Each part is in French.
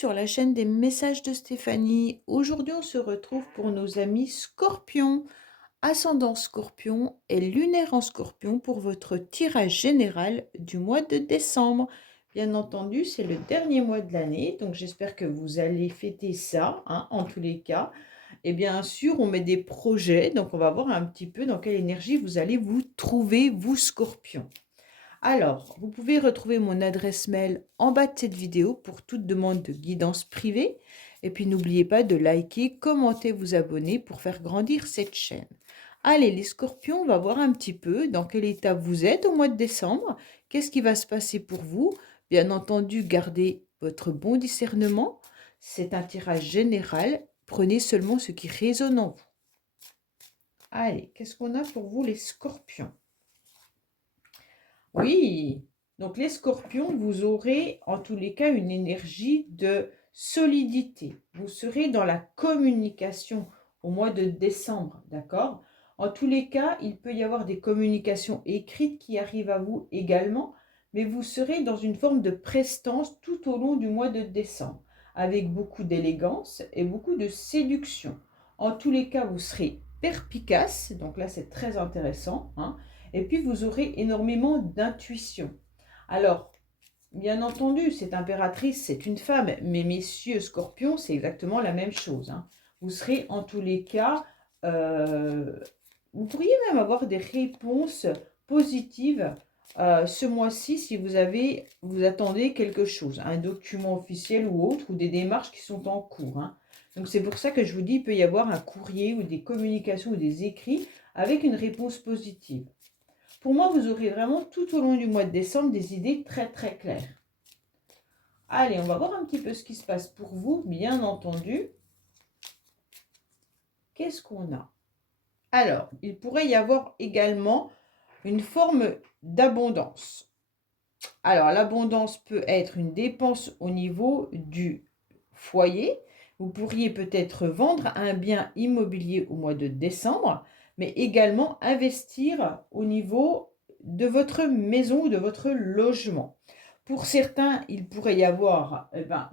sur la chaîne des messages de Stéphanie. Aujourd'hui, on se retrouve pour nos amis Scorpion, ascendant Scorpion et lunaire en Scorpion pour votre tirage général du mois de décembre. Bien entendu, c'est le dernier mois de l'année, donc j'espère que vous allez fêter ça, hein, en tous les cas. Et bien sûr, on met des projets, donc on va voir un petit peu dans quelle énergie vous allez vous trouver, vous Scorpion. Alors, vous pouvez retrouver mon adresse mail en bas de cette vidéo pour toute demande de guidance privée. Et puis, n'oubliez pas de liker, commenter, vous abonner pour faire grandir cette chaîne. Allez, les scorpions, on va voir un petit peu dans quel état vous êtes au mois de décembre. Qu'est-ce qui va se passer pour vous? Bien entendu, gardez votre bon discernement. C'est un tirage général. Prenez seulement ce qui résonne en vous. Allez, qu'est-ce qu'on a pour vous, les scorpions? Oui, donc les scorpions, vous aurez en tous les cas une énergie de solidité. Vous serez dans la communication au mois de décembre, d'accord? En tous les cas, il peut y avoir des communications écrites qui arrivent à vous également, mais vous serez dans une forme de prestance tout au long du mois de décembre, avec beaucoup d'élégance et beaucoup de séduction. En tous les cas, vous serez perspicace, donc là c'est très intéressant, hein. Et puis, vous aurez énormément d'intuition. Alors, bien entendu, cette impératrice, c'est une femme, mais messieurs scorpions, c'est exactement la même chose, hein. Vous serez en tous les cas, vous pourriez même avoir des réponses positives ce mois-ci si vous attendez quelque chose, un document officiel ou autre, ou des démarches qui sont en cours, hein. Donc, c'est pour ça que je vous dis, il peut y avoir un courrier ou des communications ou des écrits avec une réponse positive. Pour moi, vous aurez vraiment tout au long du mois de décembre des idées très très claires. Allez, on va voir un petit peu ce qui se passe pour vous, bien entendu. Qu'est-ce qu'on a? Alors, il pourrait y avoir également une forme d'abondance. Alors, l'abondance peut être une dépense au niveau du foyer. Vous pourriez peut-être vendre un bien immobilier au mois de décembre, mais également investir au niveau de votre maison ou de votre logement. Pour certains, il pourrait y avoir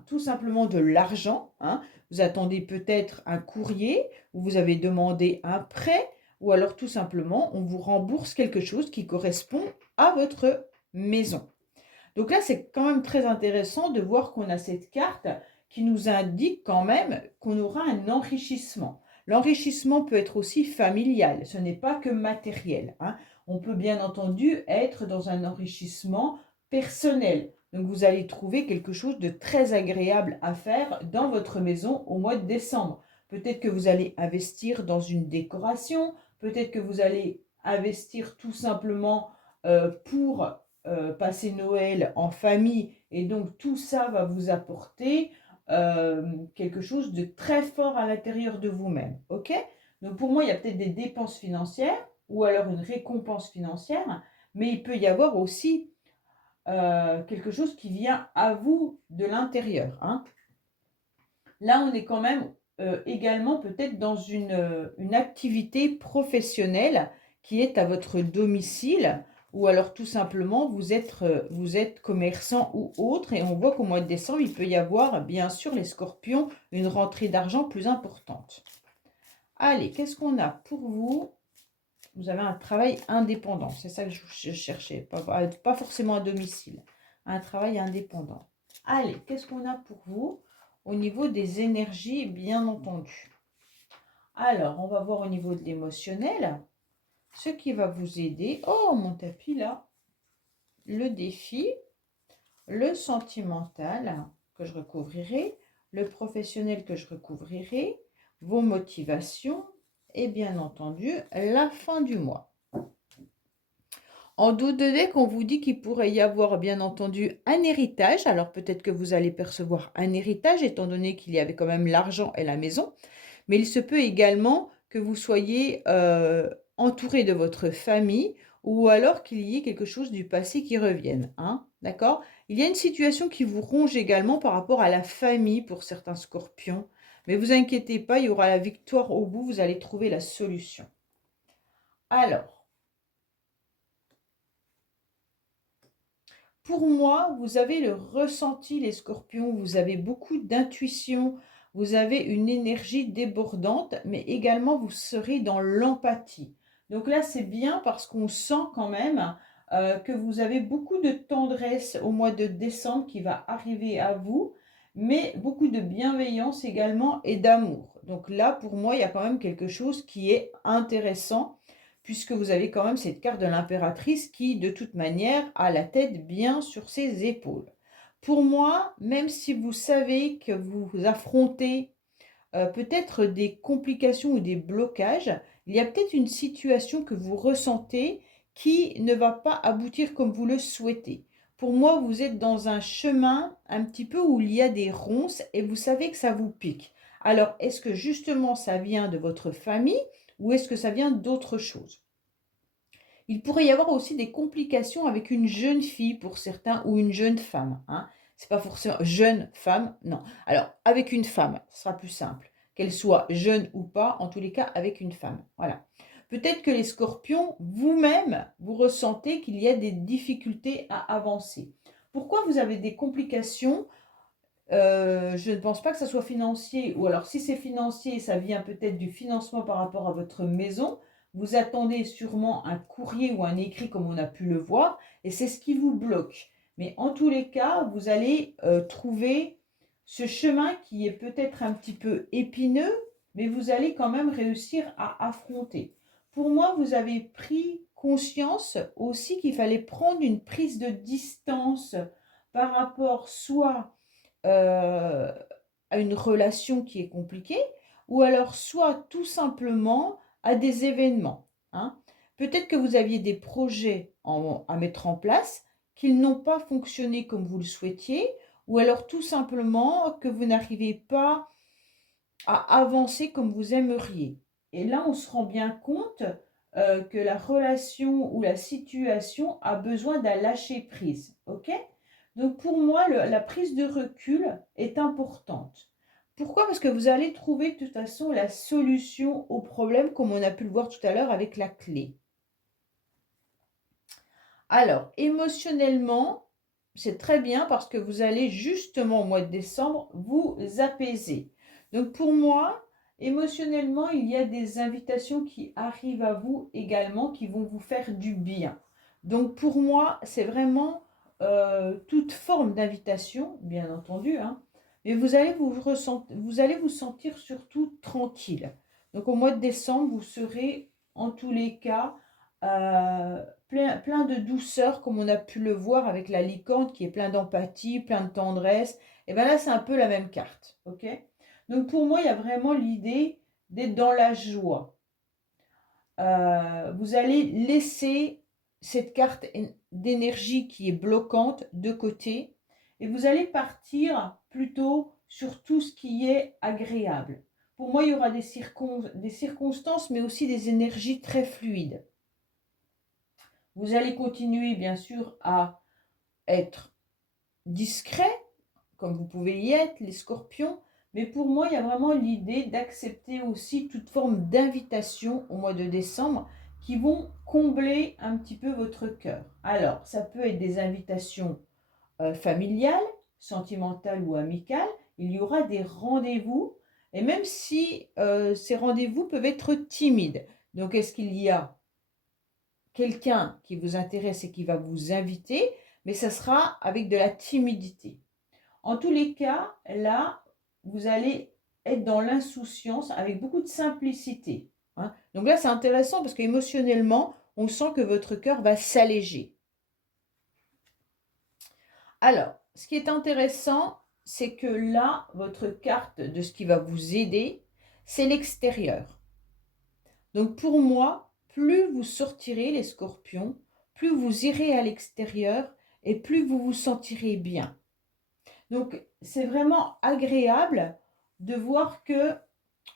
tout simplement de l'argent, hein. Vous attendez peut-être un courrier, ou vous avez demandé un prêt, ou alors tout simplement, on vous rembourse quelque chose qui correspond à votre maison. Donc là, c'est quand même très intéressant de voir qu'on a cette carte qui nous indique quand même qu'on aura un enrichissement. L'enrichissement peut être aussi familial, ce n'est pas que matériel, hein. On peut bien entendu être dans un enrichissement personnel. Donc vous allez trouver quelque chose de très agréable à faire dans votre maison au mois de décembre. Peut-être que vous allez investir dans une décoration, peut-être que vous allez investir tout simplement pour passer Noël en famille, et donc tout ça va vous apporter quelque chose de très fort à l'intérieur de vous-même, ok? Donc pour moi, il y a peut-être des dépenses financières ou alors une récompense financière, mais il peut y avoir aussi quelque chose qui vient à vous de l'intérieur, hein. Là, on est quand même également peut-être dans une activité professionnelle qui est à votre domicile, ou alors tout simplement vous êtes commerçant ou autre, et on voit qu'au mois de décembre, il peut y avoir, bien sûr, les scorpions, une rentrée d'argent plus importante. Allez, qu'est-ce qu'on a pour vous? Vous avez un travail indépendant, c'est ça que je cherchais, pas forcément à domicile, un travail indépendant. Allez, qu'est-ce qu'on a pour vous au niveau des énergies, bien entendu? Alors, on va voir au niveau de l'émotionnel, ce qui va vous aider. Oh, mon tapis là, le défi, le sentimental que je recouvrirai, le professionnel que je recouvrirai, vos motivations et bien entendu la fin du mois. En dos de deck, on vous dit qu'il pourrait y avoir bien entendu un héritage. Alors peut-être que vous allez percevoir un héritage étant donné qu'il y avait quand même l'argent et la maison. Mais il se peut également que vous soyez entouré de votre famille, ou alors qu'il y ait quelque chose du passé qui revienne, hein, d'accord? Il y a une situation qui vous ronge également par rapport à la famille pour certains scorpions. Mais vous inquiétez pas, il y aura la victoire au bout, vous allez trouver la solution. Alors, Pour moi, vous avez le ressenti, les scorpions, vous avez beaucoup d'intuition, vous avez une énergie débordante, mais également vous serez dans l'empathie. Donc là, c'est bien parce qu'on sent quand même que vous avez beaucoup de tendresse au mois de décembre qui va arriver à vous, mais beaucoup de bienveillance également et d'amour. Donc là, pour moi, il y a quand même quelque chose qui est intéressant, puisque vous avez quand même cette carte de l'impératrice qui, de toute manière, a la tête bien sur ses épaules. Pour moi, même si vous savez que vous affrontez peut-être des complications ou des blocages, il y a peut-être une situation que vous ressentez qui ne va pas aboutir comme vous le souhaitez. Pour moi, vous êtes dans un chemin un petit peu où il y a des ronces et vous savez que ça vous pique. Alors, est-ce que justement ça vient de votre famille ou est-ce que ça vient d'autre chose? Il pourrait y avoir aussi des complications avec une jeune fille pour certains ou une jeune femme. Hein. C'est pas forcément jeune femme, non. Alors, avec une femme, ce sera plus simple. Qu'elle soit jeune ou pas, en tous les cas, avec une femme. Voilà. Peut-être que les scorpions, vous-même, vous ressentez qu'il y a des difficultés à avancer. Pourquoi vous avez des complications? Je ne pense pas que ça soit financier, ou alors si c'est financier, ça vient peut-être du financement par rapport à votre maison. Vous attendez sûrement un courrier ou un écrit comme on a pu le voir, et c'est ce qui vous bloque. Mais en tous les cas, vous allez trouver ce chemin qui est peut-être un petit peu épineux, mais vous allez quand même réussir à affronter. Pour moi, vous avez pris conscience aussi qu'il fallait prendre une prise de distance par rapport soit euh, à une relation qui est compliquée, ou alors soit tout simplement à des événements. Hein. Peut-être que vous aviez des projets à mettre en place qui n'ont pas fonctionné comme vous le souhaitiez, ou alors tout simplement que vous n'arrivez pas à avancer comme vous aimeriez. Et là, on se rend bien compte que la relation ou la situation a besoin d'un lâcher-prise. Ok? Donc pour moi, la prise de recul est importante. Pourquoi? Parce que vous allez trouver de toute façon la solution au problème, comme on a pu le voir tout à l'heure avec la clé. Alors, émotionnellement, c'est très bien parce que vous allez justement au mois de décembre vous apaiser. Donc pour moi, émotionnellement, il y a des invitations qui arrivent à vous également qui vont vous faire du bien. Donc pour moi, c'est vraiment toute forme d'invitation, bien entendu, hein, mais vous allez vous sentir surtout tranquille. Donc au mois de décembre, vous serez en tous les cas plein de douceur, comme on a pu le voir avec la licorne qui est plein d'empathie, plein de tendresse. Et bien là, c'est un peu la même carte. Ok? Donc pour moi, il y a vraiment l'idée d'être dans la joie. Vous allez laisser cette carte d'énergie qui est bloquante de côté et vous allez partir plutôt sur tout ce qui est agréable. Pour moi, il y aura des circonstances, mais aussi des énergies très fluides. Vous allez continuer, bien sûr, à être discret, comme vous pouvez y être, les scorpions. Mais pour moi, il y a vraiment l'idée d'accepter aussi toute forme d'invitation au mois de décembre qui vont combler un petit peu votre cœur. Alors, ça peut être des invitations familiales, sentimentales ou amicales. Il y aura des rendez-vous. Et même si ces rendez-vous peuvent être timides. Donc, est-ce qu'il y a quelqu'un qui vous intéresse et qui va vous inviter, mais ça sera avec de la timidité. En tous les cas, là, vous allez être dans l'insouciance avec beaucoup de simplicité. Hein. Donc là, c'est intéressant parce qu'émotionnellement, on sent que votre cœur va s'alléger. Alors, ce qui est intéressant, c'est que là, votre carte de ce qui va vous aider, c'est l'extérieur. Donc pour moi, plus vous sortirez les scorpions, plus vous irez à l'extérieur et plus vous vous sentirez bien. Donc c'est vraiment agréable de voir que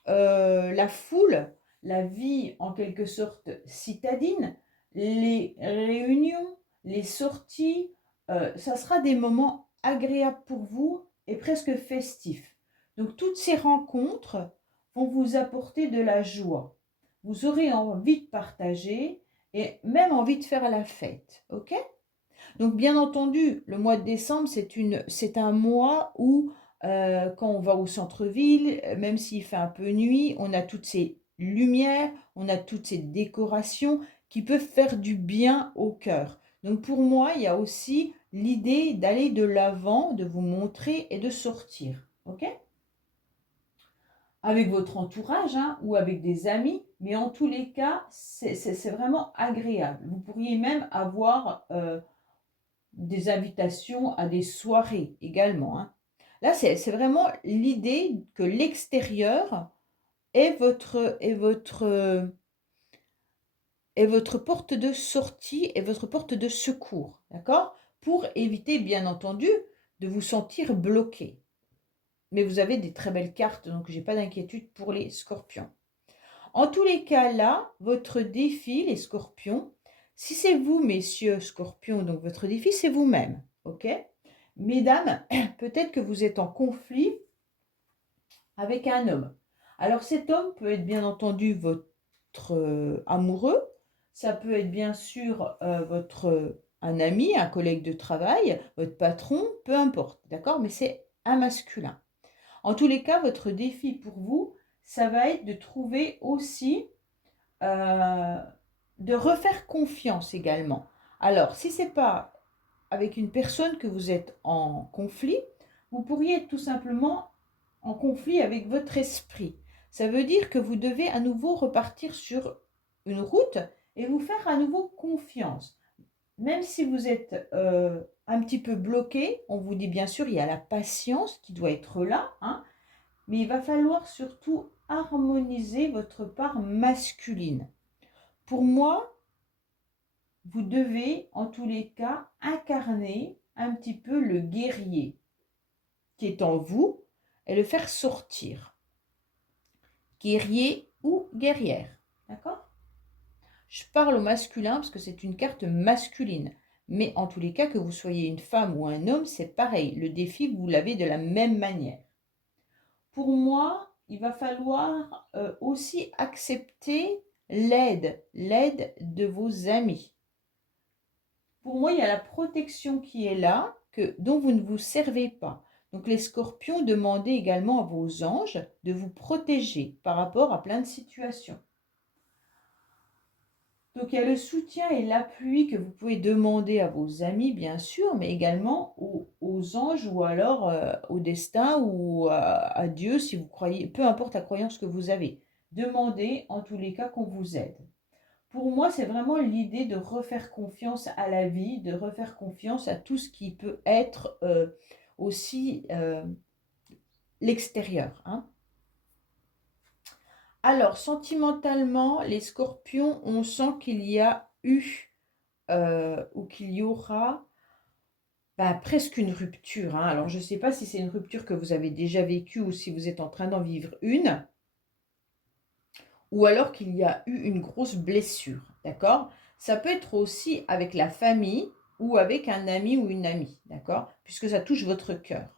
la foule, la vie en quelque sorte citadine, les réunions, les sorties, ça sera des moments agréables pour vous et presque festifs. Donc toutes ces rencontres vont vous apporter de la joie. Vous aurez envie de partager et même envie de faire la fête, ok? Donc, bien entendu, le mois de décembre, c'est un mois où, quand on va au centre-ville, même s'il fait un peu nuit, on a toutes ces lumières, on a toutes ces décorations qui peuvent faire du bien au cœur. Donc, pour moi, il y a aussi l'idée d'aller de l'avant, de vous montrer et de sortir. OK? Avec votre entourage, hein, ou avec des amis, mais en tous les cas, c'est vraiment agréable. Vous pourriez même avoir des invitations à des soirées également, hein. Là, c'est vraiment l'idée que l'extérieur est votre porte de sortie et votre porte de secours, d'accord? Pour éviter, bien entendu, de vous sentir bloqué. Mais vous avez des très belles cartes, donc j'ai pas d'inquiétude pour les scorpions. En tous les cas, là, votre défi, les scorpions, si c'est vous, messieurs scorpions, donc votre défi, c'est vous-même, ok? Mesdames, peut-être que vous êtes en conflit avec un homme. Alors cet homme peut être bien entendu votre amoureux, ça peut être bien sûr un ami, un collègue de travail, votre patron, peu importe, d'accord? Mais c'est un masculin. En tous les cas, votre défi pour vous, ça va être de trouver aussi, euh, de refaire confiance également. Alors, si ce n'est pas avec une personne que vous êtes en conflit, vous pourriez être tout simplement en conflit avec votre esprit. Ça veut dire que vous devez à nouveau repartir sur une route et vous faire à nouveau confiance. Même si vous êtes un petit peu bloqué, on vous dit bien sûr, il y a la patience qui doit être là, hein, mais il va falloir surtout harmoniser votre part masculine. Pour moi, vous devez en tous les cas incarner un petit peu le guerrier qui est en vous et le faire sortir. Guerrier ou guerrière, d'accord? Je parle au masculin parce que c'est une carte masculine. Mais en tous les cas, que vous soyez une femme ou un homme, c'est pareil. Le défi, vous l'avez de la même manière. Pour moi, il va falloir aussi accepter l'aide de vos amis. Pour moi, il y a la protection qui est là, dont vous ne vous servez pas. Donc les scorpions, demandez également à vos anges de vous protéger par rapport à plein de situations. Donc il y a le soutien et l'appui que vous pouvez demander à vos amis, bien sûr, mais également aux anges ou alors au destin ou à Dieu, si vous croyez, peu importe la croyance que vous avez. Demandez en tous les cas qu'on vous aide. Pour moi, c'est vraiment l'idée de refaire confiance à la vie, de refaire confiance à tout ce qui peut être aussi l'extérieur, hein. Alors, sentimentalement, les scorpions, on sent qu'il y a eu ou qu'il y aura presque une rupture, hein. Alors, je ne sais pas si c'est une rupture que vous avez déjà vécue ou si vous êtes en train d'en vivre une, ou alors qu'il y a eu une grosse blessure, d'accord? Ça peut être aussi avec la famille ou avec un ami ou une amie, d'accord? Puisque ça touche votre cœur.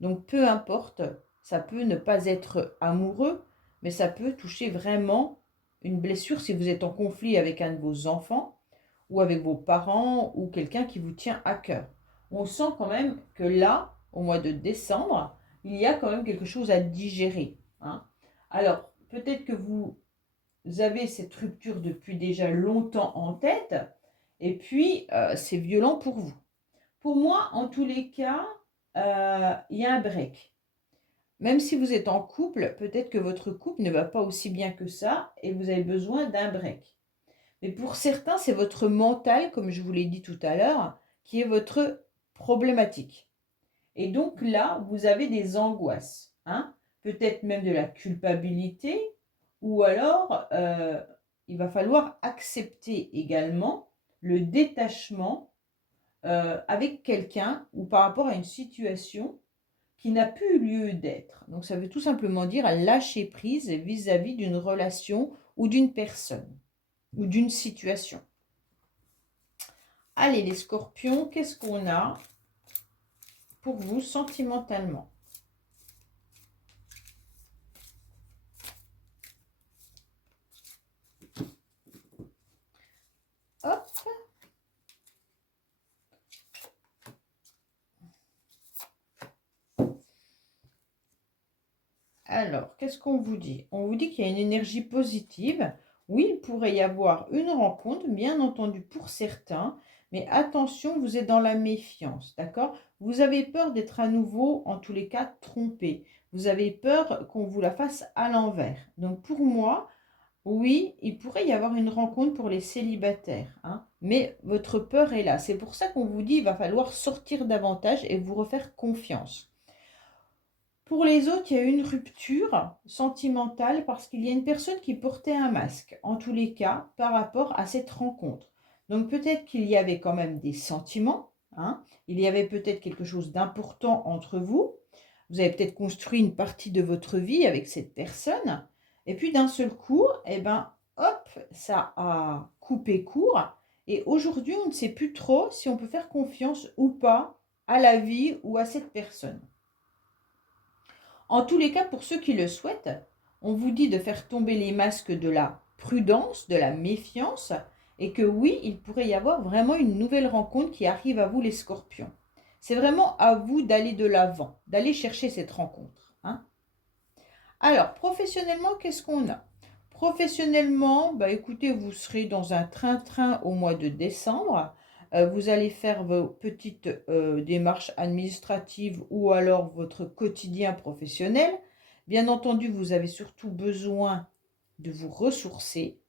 Donc, peu importe, ça peut ne pas être amoureux, mais ça peut toucher vraiment une blessure si vous êtes en conflit avec un de vos enfants ou avec vos parents ou quelqu'un qui vous tient à cœur. On sent quand même que là, au mois de décembre, il y a quand même quelque chose à digérer, hein. Alors, peut-être que vous avez cette rupture depuis déjà longtemps en tête, et puis c'est violent pour vous. Pour moi, en tous les cas, il y a un break. Même si vous êtes en couple, peut-être que votre couple ne va pas aussi bien que ça, et vous avez besoin d'un break. Mais pour certains, c'est votre mental, comme je vous l'ai dit tout à l'heure, qui est votre problématique. Et donc là, vous avez des angoisses, hein, peut-être même de la culpabilité, ou alors il va falloir accepter également le détachement avec quelqu'un ou par rapport à une situation qui n'a plus lieu d'être. Donc ça veut tout simplement dire lâcher prise vis-à-vis d'une relation ou d'une personne ou d'une situation. Allez les scorpions, qu'est-ce qu'on a pour vous sentimentalement? Hop. Alors, qu'est-ce qu'on vous dit? On vous dit qu'il y a une énergie positive. Oui, il pourrait y avoir une rencontre, bien entendu pour certains, mais attention, vous êtes dans la méfiance, d'accord? Vous avez peur d'être à nouveau, en tous les cas, trompé. Vous avez peur qu'on vous la fasse à l'envers. Donc, pour moi, oui, il pourrait y avoir une rencontre pour les célibataires, hein, mais votre peur est là. C'est pour ça qu'on vous dit qu'il va falloir sortir davantage et vous refaire confiance. Pour les autres, il y a eu une rupture sentimentale parce qu'il y a une personne qui portait un masque, en tous les cas, par rapport à cette rencontre. Donc peut-être qu'il y avait quand même des sentiments, hein, il y avait peut-être quelque chose d'important entre vous. Vous avez peut-être construit une partie de votre vie avec cette personne. Et puis d'un seul coup, eh ben, hop, ça a coupé court. Et aujourd'hui, on ne sait plus trop si on peut faire confiance ou pas à la vie ou à cette personne. En tous les cas, pour ceux qui le souhaitent, on vous dit de faire tomber les masques de la prudence, de la méfiance, et que oui, il pourrait y avoir vraiment une nouvelle rencontre qui arrive à vous, les scorpions. C'est vraiment à vous d'aller de l'avant, d'aller chercher cette rencontre, hein. Alors, professionnellement, qu'est-ce qu'on a? Professionnellement, bah écoutez, vous serez dans un train-train au mois de décembre. Vous allez faire vos petites démarches administratives ou alors votre quotidien professionnel. Bien entendu, vous avez surtout besoin de vous ressourcer,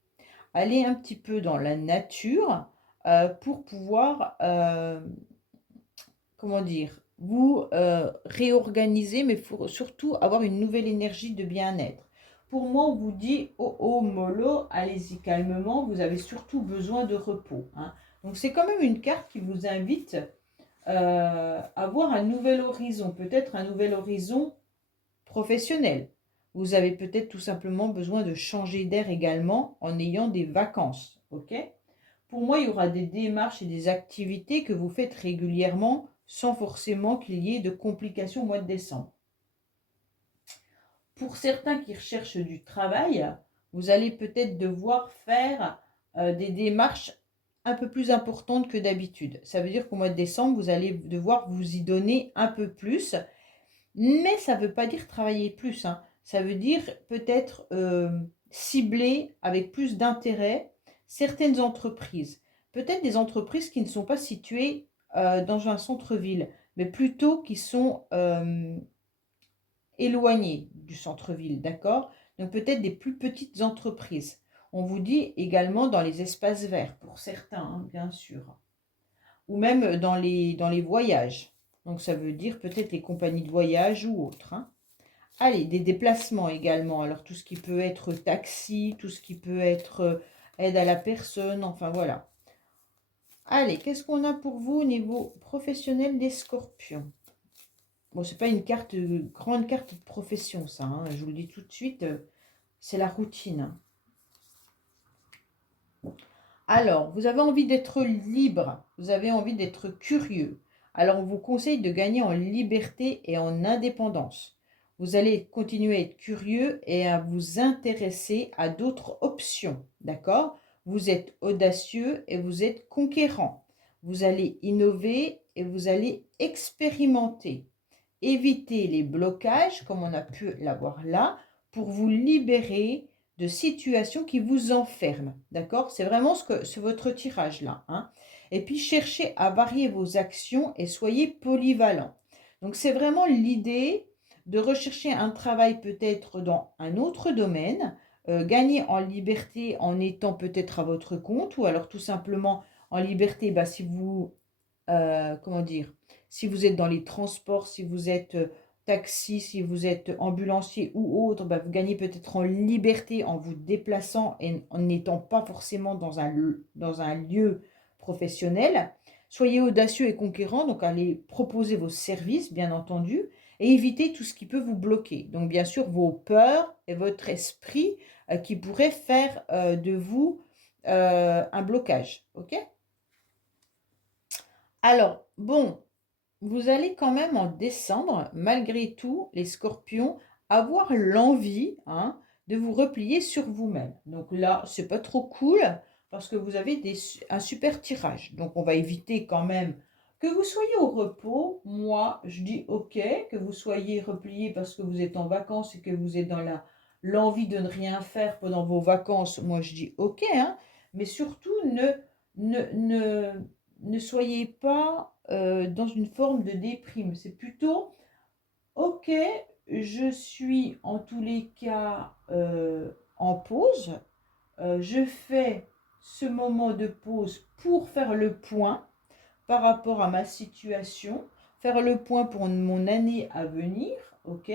aller un petit peu dans la nature pour pouvoir, comment dire, vous réorganiser, mais il faut surtout avoir une nouvelle énergie de bien-être. Pour moi, on vous dit, oh oh, mollo, allez-y calmement, vous avez surtout besoin de repos, hein. Donc c'est quand même une carte qui vous invite à voir un nouvel horizon, peut-être un nouvel horizon professionnel. Vous avez peut-être tout simplement besoin de changer d'air également en ayant des vacances, ok? Pour moi, il y aura des démarches et des activités que vous faites régulièrement sans forcément qu'il y ait de complications au mois de décembre. Pour certains qui recherchent du travail, vous allez peut-être devoir faire des démarches un peu plus importantes que d'habitude. Ça veut dire qu'au mois de décembre, vous allez devoir vous y donner un peu plus, mais ça ne veut pas dire travailler plus, hein. Ça veut dire peut-être cibler avec plus d'intérêt certaines entreprises. Peut-être des entreprises qui ne sont pas situées dans un centre-ville, mais plutôt qui sont éloignées du centre-ville, d'accord? Donc peut-être des plus petites entreprises. On vous dit également dans les espaces verts, pour certains, hein, bien sûr. Ou même dans les voyages. Donc ça veut dire peut-être les compagnies de voyage ou autres, hein. Allez, des déplacements également. Alors tout ce qui peut être taxi, tout ce qui peut être aide à la personne, enfin voilà. Allez, qu'est-ce qu'on a pour vous au niveau professionnel des scorpions? Bon, c'est pas une carte, grande carte de profession, ça, hein, je vous le dis tout de suite, c'est la routine. Alors, vous avez envie d'être libre, vous avez envie d'être curieux. Alors, on vous conseille de gagner en liberté et en indépendance. Vous allez continuer à être curieux et à vous intéresser à d'autres options, d'accord? Vous êtes audacieux et vous êtes conquérant. Vous allez innover et vous allez expérimenter. Évitez les blocages, comme on a pu l'avoir là, pour vous libérer de situations qui vous enferment. D'accord? C'est vraiment c'est votre tirage là, hein. Et puis cherchez à varier vos actions et soyez polyvalent. Donc c'est vraiment l'idée de rechercher un travail peut-être dans un autre domaine, gagner en liberté en étant peut-être à votre compte, ou alors tout simplement en liberté, bah, si vous, comment dire, si vous êtes dans les transports, si vous êtes taxi, si vous êtes ambulancier ou autre, bah, vous gagnez peut-être en liberté en vous déplaçant et en n'étant pas forcément dans un lieu professionnel. Soyez audacieux et conquérant, donc allez proposer vos services, bien entendu, et évitez tout ce qui peut vous bloquer. Donc bien sûr, vos peurs et votre esprit qui pourraient faire de vous un blocage. Ok? Alors, bon, vous allez quand même en décembre, malgré tout, les scorpions, avoir l'envie, hein, de vous replier sur vous-même. Donc là, c'est pas trop cool parce que vous avez un super tirage. Donc on va éviter quand même Que vous soyez au repos, moi, je dis OK. Que vous soyez replié parce que vous êtes en vacances et que vous êtes dans l'envie de ne rien faire pendant vos vacances, moi, je dis OK, hein. Mais surtout, ne, ne, ne soyez pas dans une forme de déprime. C'est plutôt OK, je suis en tous les cas en pause. Je fais ce moment de pause pour faire le point par rapport à ma situation, faire le point pour mon année à venir, ok?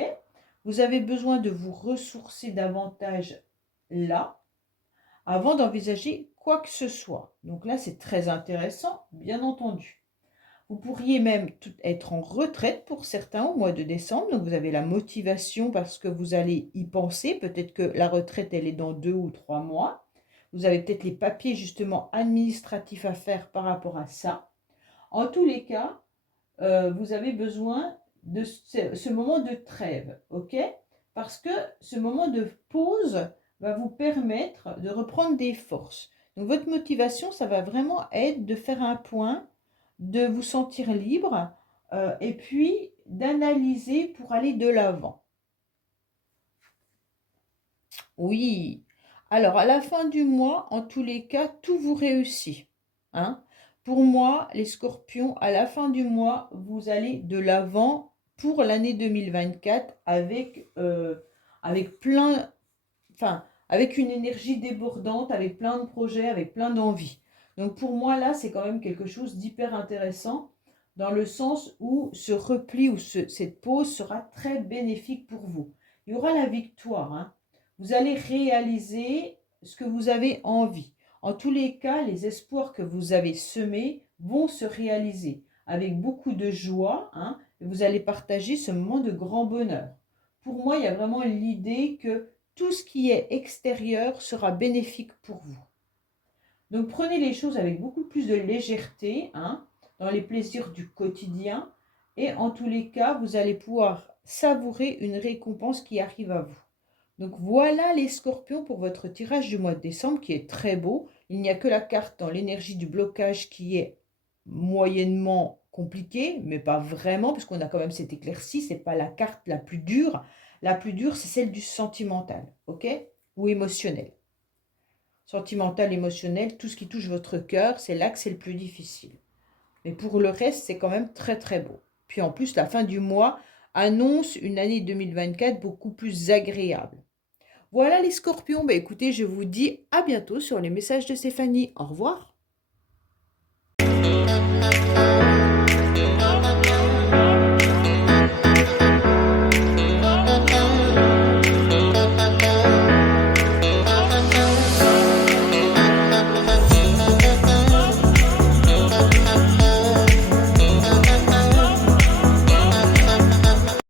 Vous avez besoin de vous ressourcer davantage là, avant d'envisager quoi que ce soit. Donc là, c'est très intéressant, bien entendu. Vous pourriez même être en retraite pour certains au mois de décembre, donc vous avez la motivation parce que vous allez y penser. Peut-être que la retraite, elle est dans 2 ou 3 mois. Vous avez peut-être les papiers justement administratifs à faire par rapport à ça. En tous les cas, vous avez besoin de ce moment de trêve, ok? Parce que ce moment de pause va vous permettre de reprendre des forces. Donc votre motivation, ça va vraiment être de faire un point, de vous sentir libre et puis d'analyser pour aller de l'avant. Oui. Alors, à la fin du mois, en tous les cas, tout vous réussit, hein. Pour moi, les scorpions, à la fin du mois, vous allez de l'avant pour l'année 2024 avec plein, enfin, avec une énergie débordante, avec plein de projets, avec plein d'envies. Donc pour moi, là, c'est quand même quelque chose d'hyper intéressant dans le sens où ce repli ou cette pause sera très bénéfique pour vous. Il y aura la victoire, hein. Vous allez réaliser ce que vous avez envie. En tous les cas, les espoirs que vous avez semés vont se réaliser avec beaucoup de joie, hein, et vous allez partager ce moment de grand bonheur. Pour moi, il y a vraiment l'idée que tout ce qui est extérieur sera bénéfique pour vous. Donc prenez les choses avec beaucoup plus de légèreté, hein, dans les plaisirs du quotidien, et en tous les cas, vous allez pouvoir savourer une récompense qui arrive à vous. Donc voilà les scorpions pour votre tirage du mois de décembre qui est très beau. Il n'y a que la carte dans l'énergie du blocage qui est moyennement compliquée, mais pas vraiment, parce qu'on a quand même cette éclaircie, c'est pas la carte la plus dure. La plus dure, c'est celle du sentimental, ok? Ou émotionnel. Sentimental, émotionnel, tout ce qui touche votre cœur, c'est là que c'est le plus difficile. Mais pour le reste, c'est quand même très très beau. Puis en plus, la fin du mois annonce une année 2024 beaucoup plus agréable. Voilà les scorpions, écoutez, je vous dis à bientôt sur les messages de Stéphanie. Au revoir.